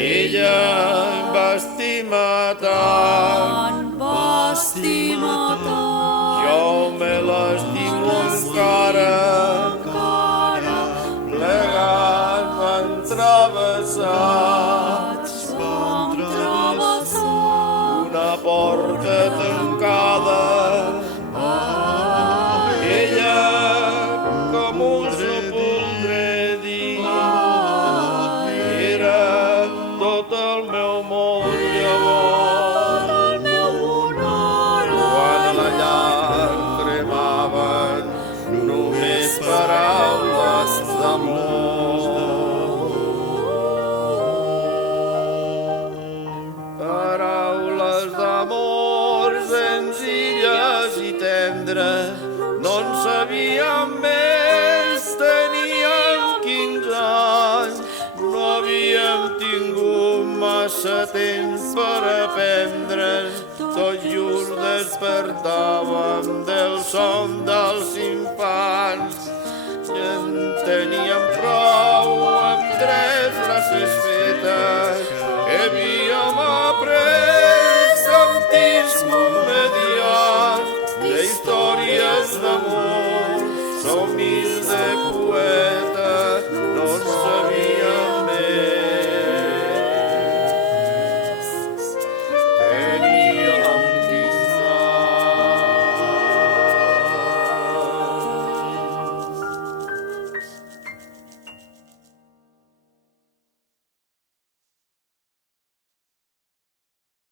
Ella em va estimar tant, jo me l'estimo encara, plegats van travessats, una porta tancada. Ella, com us ho voldré dir, era tot el meu món llavors. Quan a la llar cremaven només paraules d'amor. Paraules d'amor senzilles i tendres, no en sabíem més, teníem 15 anys, no havíem tingut massa temps per aprendre's, tot just despertàvem del son dels infants. Ja en teníem prou amb 3 frases fetes que havíem après amb tirs comedians de històries d'amor, somnis de poetes.